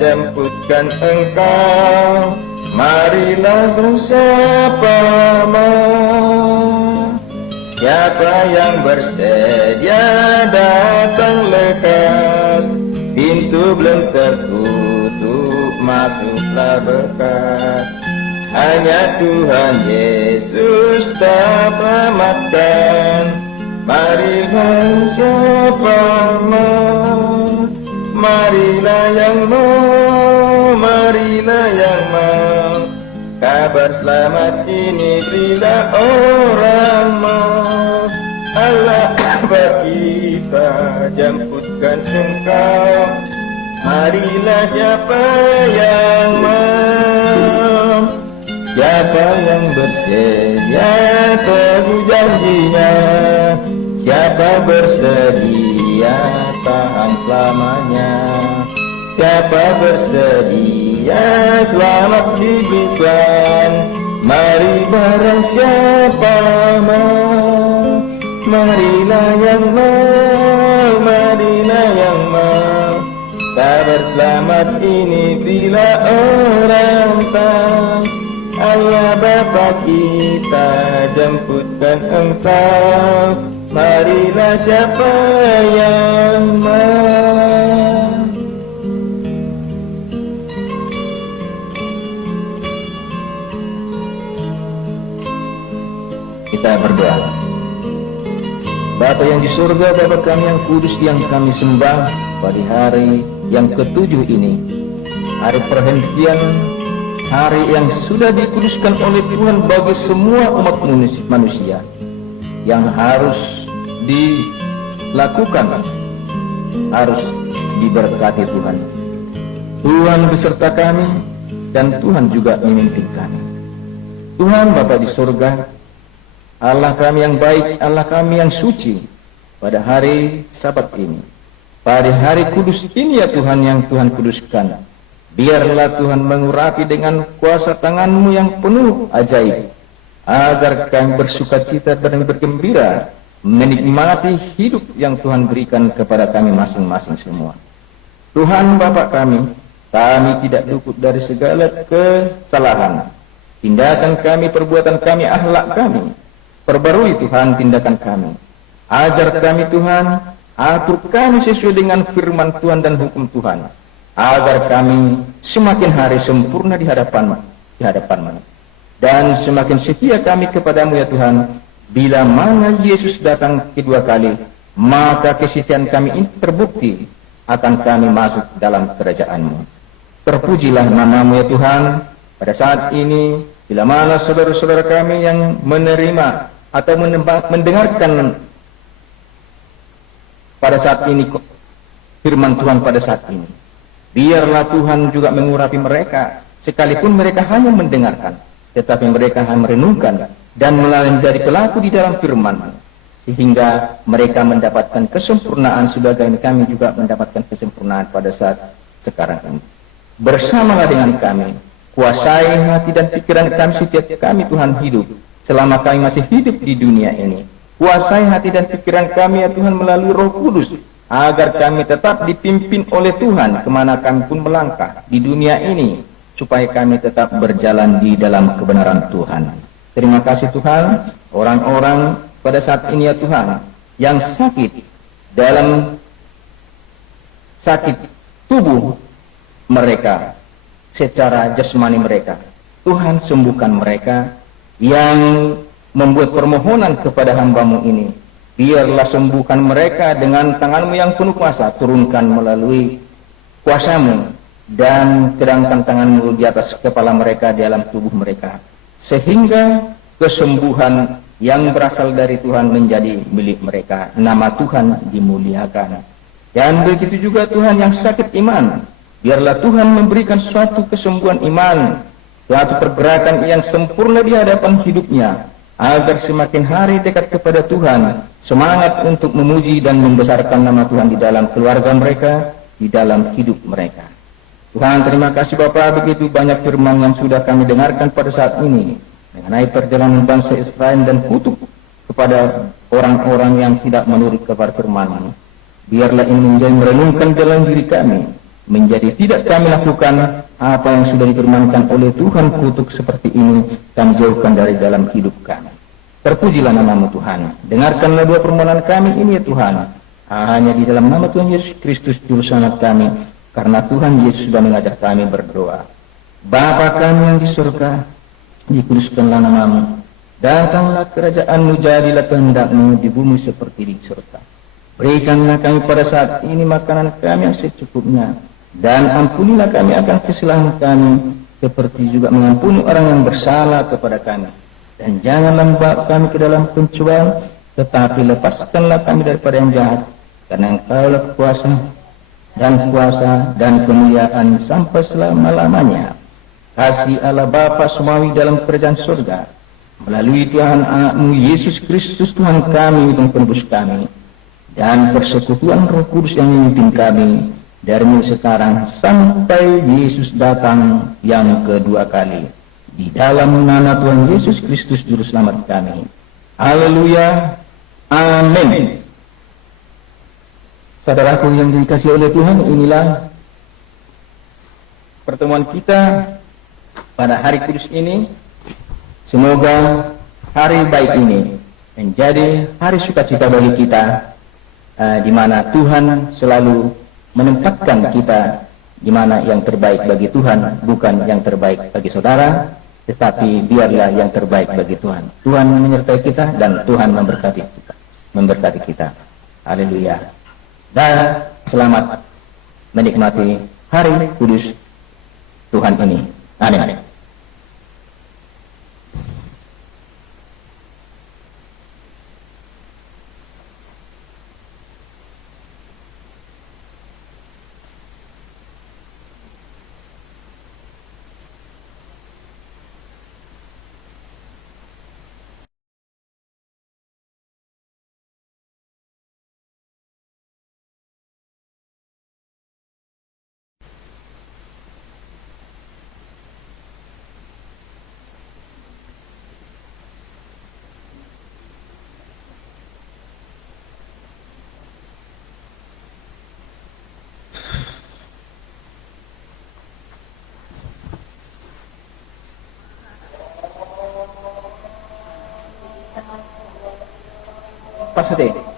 jemputkan Engkau, marilah bersama. Siapa yang bersedia datang lekas, pintu belum tertutup, masuklah berkat. Hanya Tuhan Yesus tak selamatkan. Marilah siapa mau, marilah yang mau, marilah yang mau. Kabar selamat ini bila orang mau. Allah kita jemputkan Engkau, marilah siapa yang mau. Siapa yang bersedia teguh janjinya, siapa bersedia tahan selamanya. Siapa bersedia selamat diberikan, mari bareng siapa mau. Marilah yang mau, marilah yang mau. Kabar selamat ini bila orang tahu. Allah Bapa kita jemputkan Engkau, marilah siapa yang mau. Kita berdoa. Bapa yang di surga, Bapa kami yang kudus yang kami sembah, pada hari yang ketujuh ini, hari perhentian, hari yang sudah dikuduskan oleh Tuhan bagi semua umat manusia, yang harus dilakukan, harus diberkati Tuhan. Tuhan beserta kami, dan Tuhan juga memimpin kami. Tuhan Bapa di surga, Allah kami yang baik, Allah kami yang suci, pada hari Sabat ini, pada hari kudus ini ya Tuhan yang Tuhan kuduskan, biarlah Tuhan mengurapi dengan kuasa tangan-Mu yang penuh ajaib, agar kami bersukacita dan bergembira, menikmati hidup yang Tuhan berikan kepada kami masing-masing semua. Tuhan Bapa kami tidak luput dari segala kesalahan, tindakan kami, perbuatan kami, akhlak kami. Perbarui Tuhan tindakan kami, ajar kami Tuhan, atur kami sesuai dengan firman Tuhan dan hukum Tuhan, agar kami semakin hari sempurna di hadapan-Mu, dan semakin setia kami kepadamu ya Tuhan. Bila mana Yesus datang kedua kali, maka kesetiaan kami ini terbukti, akan kami masuk dalam kerajaan-Mu. Terpujilah nama-Mu ya Tuhan. Pada saat ini, bila mana saudara-saudara kami yang menerima atau mendengarkan pada saat ini firman Tuhan pada saat ini, biarlah Tuhan juga mengurapi mereka, sekalipun mereka hanya mendengarkan, tetapi mereka hanya merenungkan dan menjadi pelaku di dalam firman, sehingga mereka mendapatkan kesempurnaan sebagaimana kami juga mendapatkan kesempurnaan pada saat sekarang ini. Bersamalah dengan kami, kuasai hati dan pikiran kami setiap kami Tuhan hidup, selama kami masih hidup di dunia ini. Kuasai hati dan pikiran kami ya Tuhan melalui Roh Kudus, agar kami tetap dipimpin oleh Tuhan kemana kami pun melangkah di dunia ini, supaya kami tetap berjalan di dalam kebenaran Tuhan. Terima kasih Tuhan, orang-orang pada saat ini ya Tuhan, yang sakit dalam sakit tubuh mereka, secara jasmani mereka, Tuhan sembuhkan mereka. Yang membuat permohonan kepada hamba-Mu ini, biarlah sembuhkan mereka dengan tangan-Mu yang penuh kuasa, turunkan melalui kuasa-Mu, dan kedangkan tangan-Mu di atas kepala mereka, di dalam tubuh mereka, sehingga kesembuhan yang berasal dari Tuhan menjadi milik mereka. Nama Tuhan dimuliakan. Dan begitu juga Tuhan yang sakit iman, biarlah Tuhan memberikan suatu kesembuhan iman, suatu pergerakan yang sempurna di hadapan hidupnya, agar semakin hari dekat kepada Tuhan, semangat untuk memuji dan membesarkan nama Tuhan di dalam keluarga mereka, di dalam hidup mereka. Tuhan, terima kasih Bapa, begitu banyak firman yang sudah kami dengarkan pada saat ini, mengenai perjalanan bangsa Israel dan kutuk kepada orang-orang yang tidak menurut kepada firman-Mu. biarlah ini menjadi merenungkan dalam diri kami, menjadi tidak kami lakukan apa yang sudah difirmankan oleh Tuhan, kutuk seperti ini kami jauhkan dari dalam hidup kami. Terpujilah namamu Tuhan. Dengarkanlah dua permohonan kami ini ya Tuhan, hanya di dalam nama Tuhan Yesus Kristus Juru Selamat kami, karena Tuhan Yesus sudah mengajar kami berdoa. Bapa kami yang di surga, dikuduskanlah namamu, datanglah kerajaanmu, jadilah kehendakmu di bumi seperti di surga. Berikanlah kami pada saat ini makanan kami yang secukupnya, dan ampunilah kami akan kesalahan kami, seperti juga mengampuni orang yang bersalah kepada kami. Dan janganlah membawa kami ke dalam pencobaan, tetapi lepaskanlah kami daripada yang jahat, karena Engkaulah kuasa dan kemuliaan sampai selama-lamanya. Kasih Allah Bapa Semawi dalam kerajaan surga, melalui Tuhan Anakmu Yesus Kristus Tuhan kami dan penebus kami, dan persekutuan Roh Kudus yang memimpin kami dari mulai sekarang sampai Yesus datang yang kedua kali, di dalam nama Tuhan Yesus Kristus Juru Selamat kami. Haleluya. Amin. Saudaraku yang dikasihi oleh Tuhan, inilah pertemuan kita pada hari kudus ini. Semoga hari baik ini menjadi hari sukacita bagi kita, di mana Tuhan selalu menempatkan kita di mana yang terbaik bagi Tuhan, bukan yang terbaik bagi saudara, tetapi biarlah yang terbaik bagi Tuhan. Tuhan menyertai kita dan Tuhan memberkati kita. Haleluya. Dan selamat menikmati hari kudus Tuhan ini. Amin. Pasate.